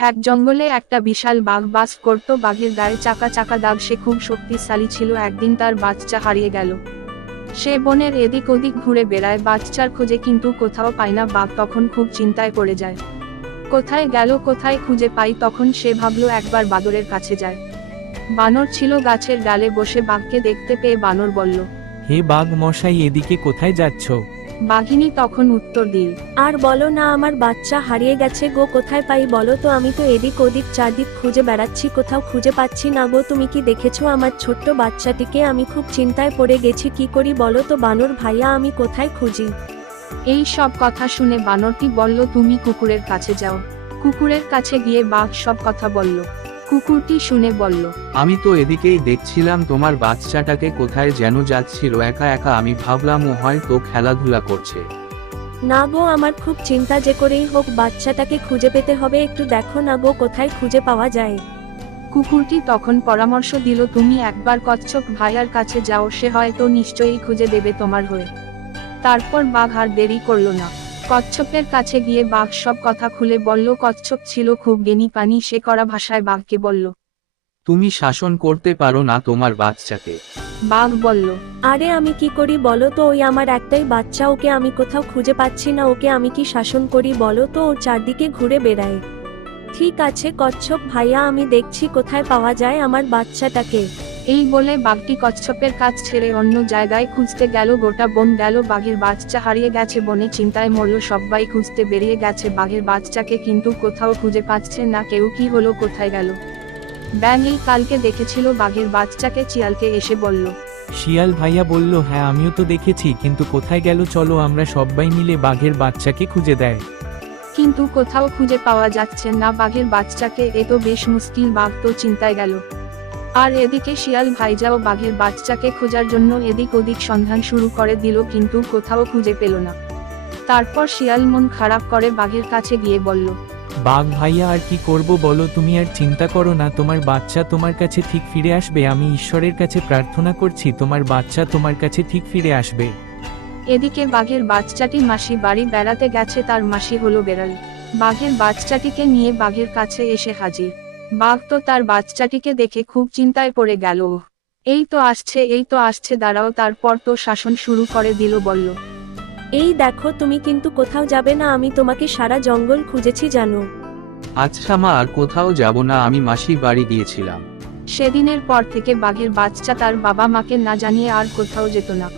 এক জঙ্গলে একটা বিশাল বাঘ বাস করত। বাঘের গায়ে চাকা চাকা দাগ, সে খুব শক্তিশালী ছিল। একদিন তার বাচ্চা হারিয়ে গেল। সে বনের এদিক ওদিক ঘুরে বেড়ায় বাচ্চার খোঁজে, কিন্তু কোথাও পায় না। বাঘ তখন খুব চিন্তায় পড়ে যায়, কোথায় গেল, কোথায় খুঁজে পাই। তখন সে ভাবল একবার বাদরের কাছে যায়। বানর ছিল গাছের ডালে বসে। বাঘকে দেখতে পেয়ে বানর বলল, হে বাঘ মশাই, এদিকে কোথায় যাচ্ছ? বাঘিনী তখন উত্তর দিল, আর বলো না, আমার বাচ্চা হারিয়ে গেছে গো। কোথায় পাই বলো তো? আমি তো এদিক ওদিক চারদিক খুঁজে বেড়াচ্ছি, কোথাও খুঁজে পাচ্ছি না গো। তুমি কি দেখেছো আমার ছোট্ট বাচ্চাটিকে? আমি খুব চিন্তায় পড়ে গেছি, কি করি বলো তো বানর ভাইয়া, আমি কোথায় খুঁজি? এই সব কথা শুনে বানরটি বলল, তুমি কুকুরের কাছে যাও। কুকুরের কাছে গিয়ে বাঘ সব কথা বলল। কুকুরটি শুনে বলল, আমি তো এদিকেই দেখছিলাম, তোমার বাচ্চাটাকে কোথায় যেন যাচ্ছিল একা একা। আমি ভাবলাম ও হয়তো খেলাধুলা করছে। না গো, আমার খুব চিন্তা, যে করেই হোক বাচ্চাটাকে খুঁজে পেতে হবে। একটু দেখো না গো, কোথায় খুঁজে পাওয়া যায়। কুকুরটি তখন পরামর্শ দিল, তুমি একবার কচ্ছপ ভাইয়ার কাছে যাও, সে হয়তো নিশ্চয়ই খুঁজে দেবে তোমার হয়ে। তারপর বাঘ আর দেরি করল না, কচ্ছপের কাছে গিয়ে বাঘ সব কথা খুলে বলল। কচ্ছপ ছিল খুব জ্ঞানী প্রাণী, সে কড়া ভাষায় বাঘকে বলল, তুমি শাসন করতে পারো না তোমার বাচ্চাকে? বাঘ বলল, আরে আমি কি করি বলো তো? ওই আমার একটাই বাচ্চা, ওকে আমি কোথাও খুঁজে পাচ্ছি না। ওকে আমি কি শাসন করি বলো তো? ও চারদিকে ঘুরে বেড়ায়। ঠিক আছে কচ্ছপ ভাইয়া, আমি দেখছি কোথায় পাওয়া যায় আমার বাচ্চাটাকে। এই বলে বাঘটি কচ্ছপের কাছ ছেড়ে অন্য জায়গায় খুঁজতে গেল। গোটা বন গেল, বাঘের বাচ্চা হারিয়ে গেছে। বনে চিন্তায় মরল, সবাই খুঁজতে বেরিয়ে গেছে বাঘের বাচ্চাকে, কিন্তু কোথাও খুঁজে পাচ্ছে না কেউ। কি হলো, কোথায় গেল? ব্যাঙ এই কালকে দেখেছিল বাঘের বাচ্চাকে, শিয়ালকে এসে বলল, শিয়াল ভাইয়া বলল, হ্যাঁ আমিও তো দেখেছি, কিন্তু কোথায় গেল? চলো আমরা সবাই মিলে বাঘের বাচ্চাকে খুঁজে দেয়। কিন্তু কোথাও খুঁজে পাওয়া যাচ্ছে না বাঘের বাচ্চাকে। এ তো বেশ মুশকিল, বাঘ তো চিন্তায় গেল। আর এদিকে শিয়াল ভাইজাও বাঘের বাচ্চাকে খোঁজার জন্য এদিক ওদিক সন্ধান শুরু করে দিল, কিন্তু কোথাও খুঁজে পেল না। তারপর শিয়াল মন খারাপ করে বাঘের কাছে গিয়ে বলল, বাঘ ভাইয়া আর কি করব বলো? তুমি আর চিন্তা করো না, তোমার বাচ্চা তোমার কাছে ঠিক ফিরে আসবে। আমি ঈশ্বরের কাছে প্রার্থনা করছি, তোমার বাচ্চা তোমার কাছে ঠিক ফিরে আসবে। এদিকে বাঘের বাচ্চাটি মাসি বাড়ি বেড়াতে গেছে, তার মাসি হলো বেড়াল। বাঘের বাচ্চাটিকে নিয়ে বাঘের কাছে এসে হাজির। বাঘ তো তার বাচ্চাটিকে দেখে খুব চিন্তায় পড়ে গেল। এই তো আসছে, এই তো আসছে, দাঁড়াও। তারপর তো শাসন শুরু করে দিল, বলল, এই দেখো, তুমি কিন্তু কোথাও যাবে না, আমি তোমাকে সারা জঙ্গল খুঁজেছি জানো। আচ্ছা মা, আর কোথাও যাব না, আমি মাসি বাড়ি গিয়েছিলাম। সেদিনের পর থেকে বাঘের বাচ্চা তার বাবা মাকে না জানিয়ে আর কোথাও যেত না।